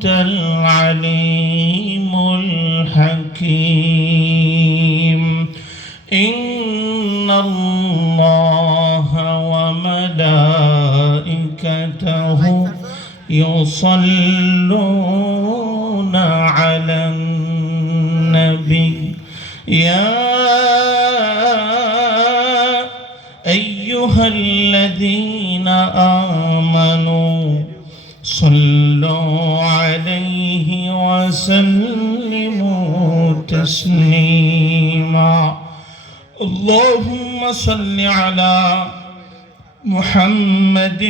أنت العليم الحكيم إن الله وملائكته يصلون على النبي يا أيها الذين آمنوا صلوا عليه وسلموا تسليما اللهم صل على محمد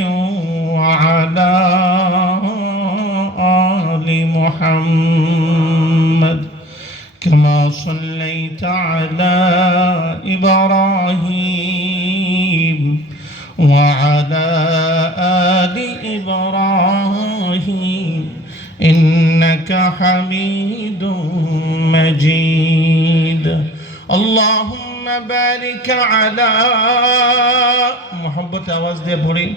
وعلى آل محمد كما صليت على إبراهيم وعلى آل إبراهيم إنك حميد مجيد اللهم بارك على محبت آواز دے پڑھی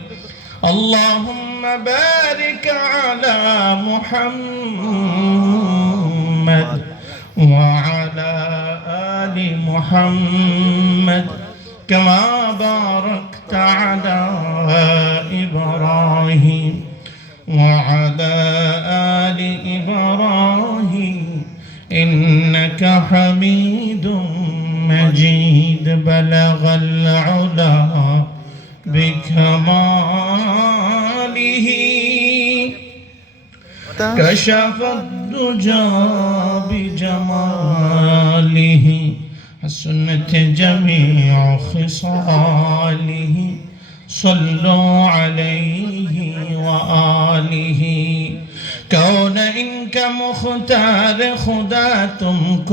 اللهم بارك على محمد وعلى آل محمد كما باركت على إبراهيم وعلى آل إبراهيم إنك حميد مجيد بلغ العلا بكماله كشف الدجى بجماله حسنت جميع خصاله صلوا عليه وآله كون إنك مختار خدا تم